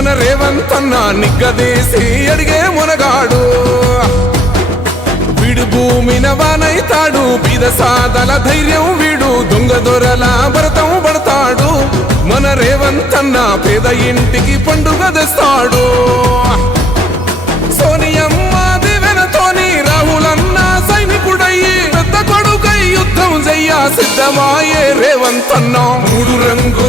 మన రేవంతన్న నిగ్గదీసి అడిగే మునగాడు. వీడు భూమిన వానైతాడు బీద సాదల ధైర్యం వీడు దొంగ దొరల భరతం పడతాడు. మన రేవంతన్న పేద ఇంటికి పండుగ తెస్తాడు. సోనియమ్మ దివెనతోని రాహులన్న సైనికుడయ్యి పెద్ద కొడుకై యుద్ధం చెయ్య సిద్ధమాయే రేవంతన్నా. మూడు రంగు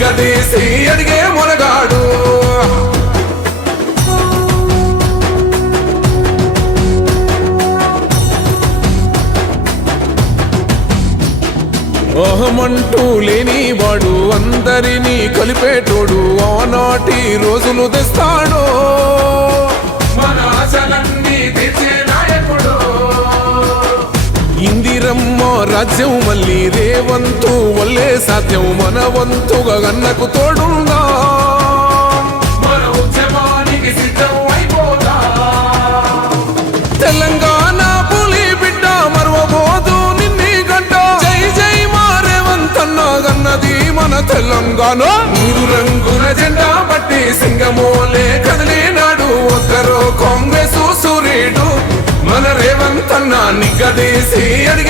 నిగ్గదీసి అడిగే మునగాడు. అహమంటూ లేని వాడు అందరినీ కలిపేటోడు ఆనాటి రోజులు తెస్తాడు. మన ఆశలన్నీ తీర్చే నాయకుడు. రాజ్యం మళ్ళీ రేవంతు వల్లే సాధ్యం మన వంతుగా గన్నకు తోడుందా? మన ఉద్యమానికి తెలంగాణ పులి బిడ్డ మరవబోదు నిన్ని గంట. జై జై మారేవంతన్న గన్నది మన తెలంగాణ. మూడు రంగుల జెండా పట్టి సింగమోలే కదిలినాడు ఒక్కరో కాంగ్రెస్ సూర్యుడు మన రేవంత్ అన్న నిగ్గదీసి అడిగే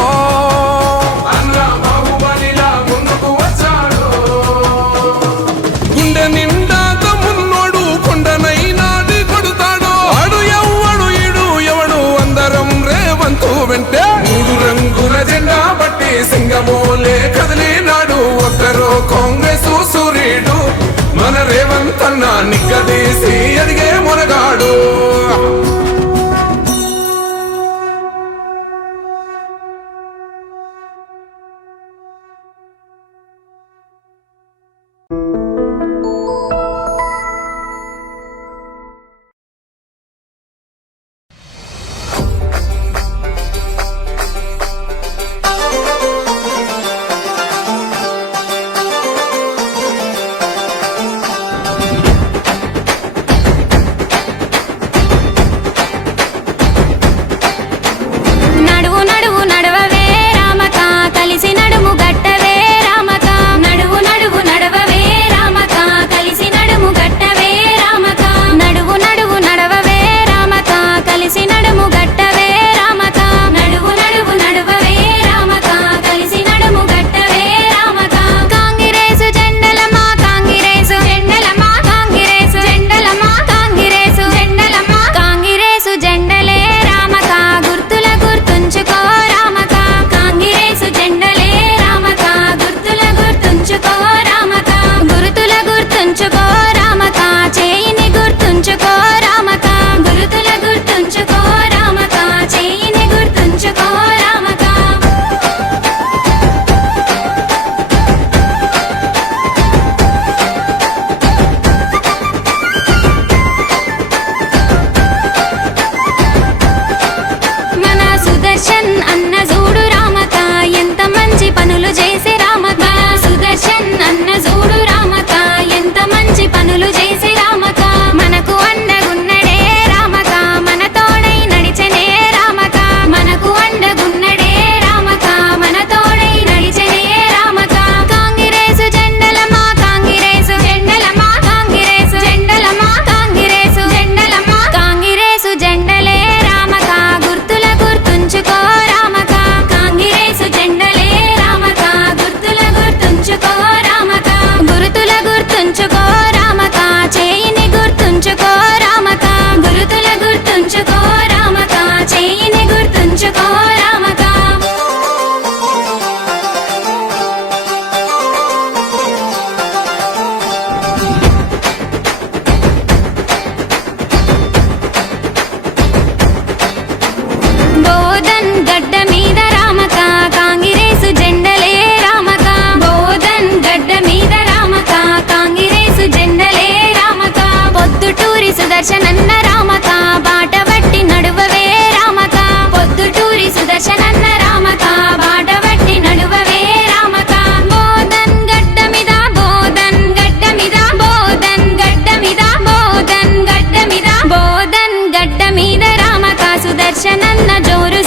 ఒక్కరో కాంగ్రెస్ సుదర్శనన్న రామక బాట బట్టి నడువవే రామక. పొద్దుటూరి సుదర్శనన్న రామక బాట బట్టి నడువవే రామక. బోధన్ గడ్డ బోధన్ గడ్డ బోధన్ గడ్డ బోధన్ గడ్డ బోధన్ గడ్డ రామక. సుదర్శనన్న జోరు